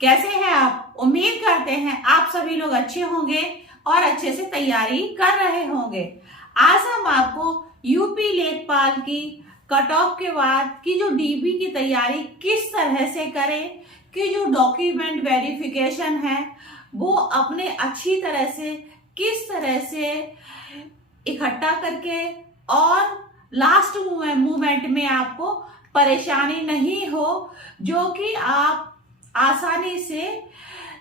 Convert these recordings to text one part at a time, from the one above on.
कैसे हैं आप? उम्मीद करते हैं आप सभी लोग अच्छे होंगे और अच्छे से तैयारी कर रहे होंगे। आज हम आपको यूपी लेखपाल की कट ऑफ के बाद की जो डीबी की तैयारी किस तरह से करें, कि जो डॉक्यूमेंट वेरिफिकेशन है वो अपने अच्छी तरह से किस तरह से इकट्ठा करके और लास्ट मूवमेंट में आपको परेशानी नहीं हो, जो कि आप आसानी से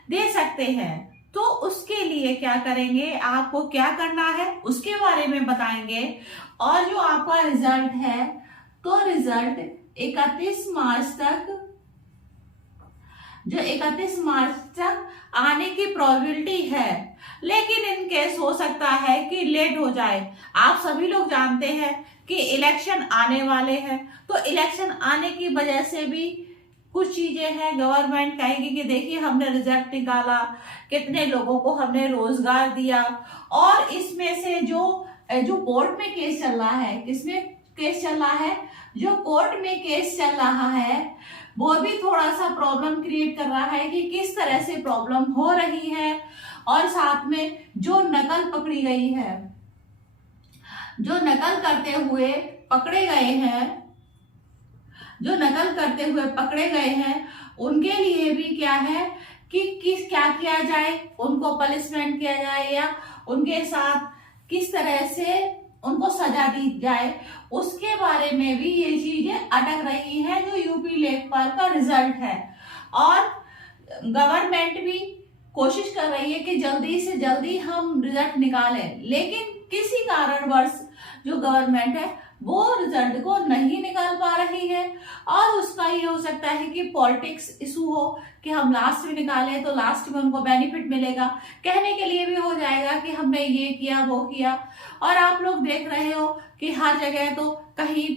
दे सकते हैं। तो उसके लिए क्या करेंगे, आपको क्या करना है उसके बारे में बताएंगे। और जो आपका रिजल्ट है, तो रिजल्ट 31 मार्च तक आने की प्रोबेबिलिटी है, लेकिन इन केस हो सकता है कि लेट हो जाए। आप सभी लोग जानते हैं कि इलेक्शन आने वाले हैं, तो इलेक्शन आने की वजह से भी कुछ चीजें हैं। गवर्नमेंट कहेगी कि देखिए हमने रिजल्ट निकाला, कितने लोगों को हमने रोजगार दिया, और इसमें से जो कोर्ट में केस चल रहा है, किसमें केस चल रहा है, जो कोर्ट में केस चल रहा है वो भी थोड़ा सा प्रॉब्लम क्रिएट कर रहा है कि किस तरह से प्रॉब्लम हो रही है। और साथ में जो नकल पकड़ी गई है, जो नकल करते हुए पकड़े गए हैं, उनके लिए भी क्या है कि क्या किया जाए, उनको पनिशमेंट किया जाए या उनके साथ किस तरह से उनको सजा दी जाए, उसके बारे में भी ये चीजें अटक रही हैं जो यूपी लेखपाल का रिजल्ट है। और गवर्नमेंट भी कोशिश कर रही है कि जल्दी से जल्दी हम रिजल्ट निकालें, लेकिन किसी कारणवश जो गवर्नमेंट है वो रिजल्ट को नहीं निकाल पा रही है। और उसका ये हो सकता है कि पॉलिटिक्स इशू हो कि हम लास्ट में निकालें तो लास्ट में उनको बेनिफिट मिलेगा, कहने के लिए भी हो जाएगा कि हमने ये किया वो किया। और आप लोग देख रहे हो कि हर जगह तो कहीं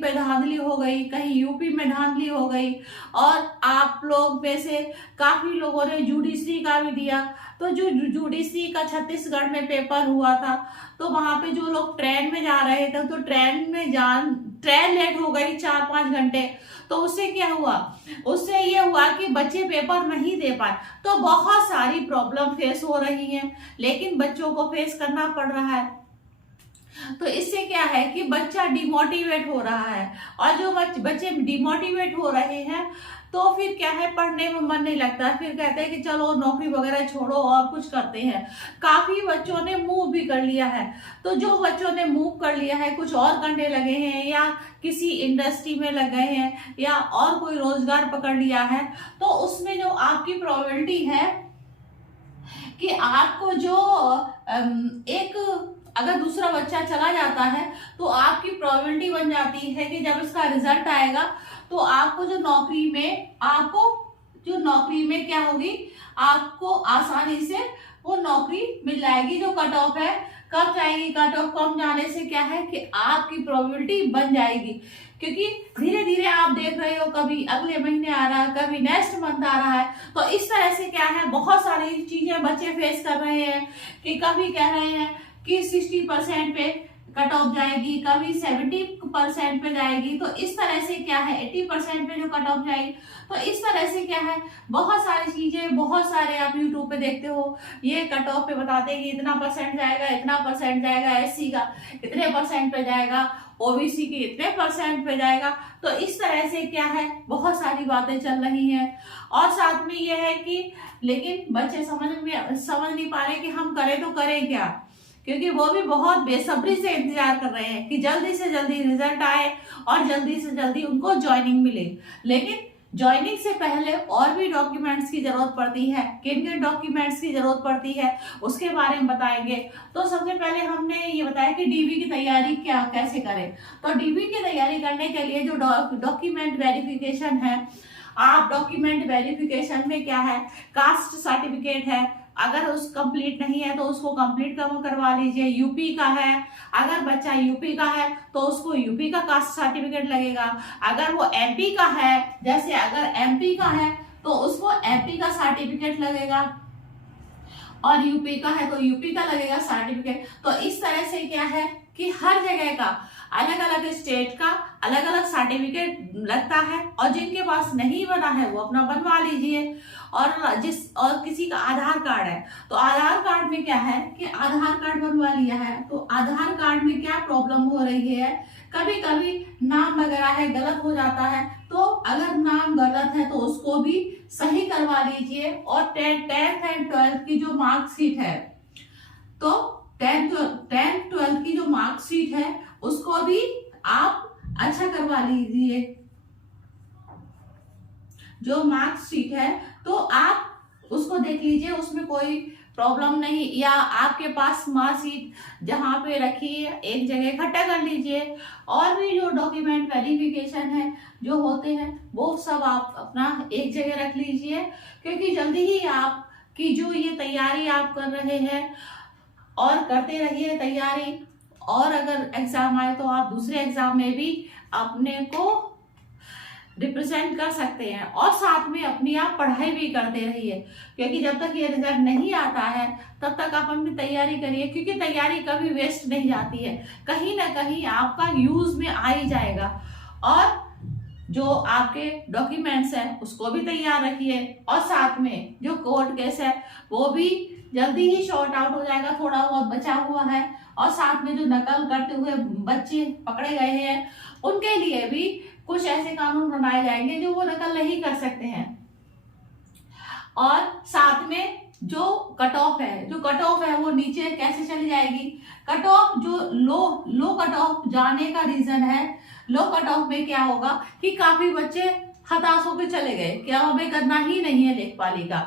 पे धांधली हो गई, कहीं यूपी में धांधली हो गई। और आप लोग में से काफी लोगों ने जुडिशरी का भी दिया। तो जो जुडिशरी का छत्तीसगढ़ में पेपर हुआ था, तो वहां पे जो लोग ट्रेन में जा रहे थे, तो ट्रेन लेट हो गई 4-5 घंटे। तो उससे क्या हुआ, उससे ये हुआ कि बच्चे पेपर नहीं दे पाए। तो बहुत सारी प्रॉब्लम फेस हो रही है, लेकिन बच्चों को फेस करना पड़ रहा है। तो इससे क्या है कि बच्चा डिमोटिवेट हो रहा है, और जो बच्चे डिमोटिवेट हो रहे हैं तो फिर क्या है, पढ़ने में मन नहीं लगता, फिर कहते हैं कि चलो नौकरी वगैरह छोड़ो और कुछ करते हैं। काफी बच्चों ने मूव भी कर लिया है। तो जो बच्चों ने मूव कर लिया है, कुछ और करने लगे हैं या किसी इंडस्ट्री में लग गए हैं या और कोई रोजगार पकड़ लिया है, तो उसमें जो आपकी प्रोबेबिलिटी है कि आपको जो अगर दूसरा बच्चा चला जाता है तो आपकी प्रोबेबिलिटी बन जाती है कि जब इसका रिजल्ट आएगा तो आपको जो नौकरी में क्या होगी, आपको आसानी से वो नौकरी मिल जाएगी। जो कट ऑफ है कब जाएगी, कट ऑफ कम जाने से क्या है कि आपकी प्रोबेबिलिटी बन जाएगी, क्योंकि धीरे धीरे आप देख रहे हो कभी अगले महीने आ रहा है, कभी नेक्स्ट मंथ आ रहा है। तो इस तरह से क्या है, बहुत सारी चीजें बच्चे फेस कर रहे हैं कि कभी कह रहे हैं कि 60% पे कट ऑफ जाएगी, कभी 70% पे जाएगी। तो इस तरह से क्या है, 80% पे जो कट ऑफ जाएगी। तो इस तरह से क्या है, बहुत सारी चीजें, बहुत सारे आप यूट्यूब पे देखते हो, ये कट ऑफ पे बताते हैं कि इतना परसेंट जाएगा, इतना परसेंट जाएगा, एससी का इतने परसेंट पे जाएगा, ओबीसी की इतने परसेंट पे जाएगा। तो इस तरह से क्या है, बहुत सारी बातें चल रही हैं। और साथ में ये है कि लेकिन बच्चे समझ नहीं पा रहे कि हम करें तो करें क्या, क्योंकि वो भी बहुत बेसब्री से इंतजार कर रहे हैं कि जल्दी से जल्दी रिजल्ट आए और जल्दी से जल्दी उनको ज्वाइनिंग मिले। लेकिन ज्वाइनिंग से पहले और भी डॉक्यूमेंट्स की जरूरत पड़ती है। किन किन डॉक्यूमेंट्स की जरूरत पड़ती है उसके बारे में बताएंगे। तो सबसे पहले हमने ये बताया कि डीबी की तैयारी कैसे करें। तो डीबी की तैयारी करने के लिए जो डॉक्यूमेंट वेरिफिकेशन है, आप डॉक्यूमेंट वेरिफिकेशन में क्या है, कास्ट सर्टिफिकेट है, अगर उस कंप्लीट नहीं है तो उसको कंप्लीट करवा लीजिए। यूपी का है, अगर बच्चा यूपी का है तो उसको यूपी का कास्ट सर्टिफिकेट लगेगा। अगर वो एमपी का है, जैसे अगर एमपी का है तो उसको एमपी का सर्टिफिकेट लगेगा, और यूपी का है तो यूपी का लगेगा सर्टिफिकेट। तो इस तरह से क्या है कि हर जगह का अलग अलग स्टेट का अलग अलग सर्टिफिकेट लगता है, और जिनके पास नहीं बना है वो अपना बनवा लीजिए। और किसी का आधार कार्ड है तो आधार कार्ड में क्या है कि आधार कार्ड बनवा लिया है, तो आधार कार्ड में क्या प्रॉब्लम हो रही है, कभी कभी नाम वगैरह है गलत हो जाता है, तो अगर नाम गलत है तो उसको भी सही करवा लीजिए। और 10th एंड 12th की जो मार्कशीट है, तो 10th 12th की जो मार्कशीट है उसको भी आप अच्छा करवा लीजिए। जो मार्कशीट है तो आप उसको देख लीजिए, उसमें कोई प्रॉब्लम नहीं, या आपके पास मार्कशीट जहाँ पे रखी है एक जगह इकट्ठा कर लीजिए। और भी जो डॉक्यूमेंट वेरिफिकेशन है जो होते हैं वो सब आप अपना एक जगह रख लीजिए, क्योंकि जल्दी ही आपकी जो ये तैयारी आप कर रहे हैं और करते रहिए तैयारी, और अगर एग्जाम आए तो आप दूसरे एग्जाम में भी अपने को रिप्रेजेंट कर सकते हैं। और साथ में अपनी आप पढ़ाई भी करते रहिए, क्योंकि जब तक ये रिजल्ट नहीं आता है तब तक आप अपनी तैयारी करिए, क्योंकि तैयारी कभी वेस्ट नहीं जाती है, कहीं ना कहीं आपका यूज में आ ही जाएगा। और जो आपके डॉक्यूमेंट्स हैं उसको भी तैयार रखिए, और साथ में जो कोर्ट केस है वो भी जल्दी ही शॉर्ट आउट हो जाएगा, थोड़ा बहुत बचा हुआ है। और साथ में जो नकल करते हुए बच्चे पकड़े गए हैं उनके लिए भी कुछ ऐसे कानून बनाए जाएंगे जो वो नकल नहीं कर सकते हैं। और साथ में जो कट ऑफ है वो नीचे कैसे चली जाएगी। कट ऑफ जो लो कट ऑफ जाने का रीजन है, लो कट ऑफ में क्या होगा कि काफी बच्चे हताश होकर चले गए कि अब हमें करना ही नहीं है लेखपाली का,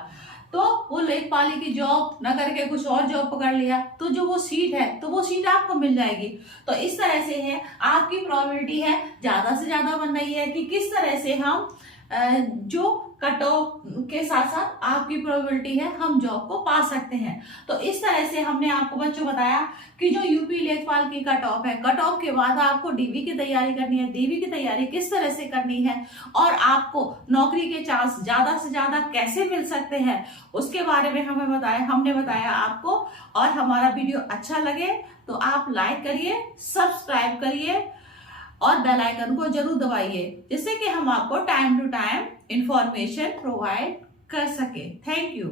तो वो लेखपाली की जॉब न करके कुछ और जॉब पकड़ लिया, तो जो वो सीट है तो वो सीट आपको मिल जाएगी। तो इस तरह से है आपकी प्रोबेबिलिटी है ज्यादा से ज्यादा बन रही है कि किस तरह से हम जो कट ऑफ के साथ साथ आपकी प्रोबेबिलिटी है हम जॉब को पा सकते हैं। तो इस तरह से हमने आपको बच्चों बताया कि जो यूपी लेखपाल की कट ऑफ है, कट ऑफ के बाद आपको डीवी की तैयारी करनी है, डीवी की तैयारी किस तरह से करनी है, और आपको नौकरी के चांस ज्यादा से ज्यादा कैसे मिल सकते हैं उसके बारे में हमने बताया आपको। और हमारा वीडियो अच्छा लगे तो आप लाइक करिए, सब्सक्राइब करिए और बेल आइकन को जरूर दबाइए, जिससे कि हम आपको time to time information provide कर सके। Thank you.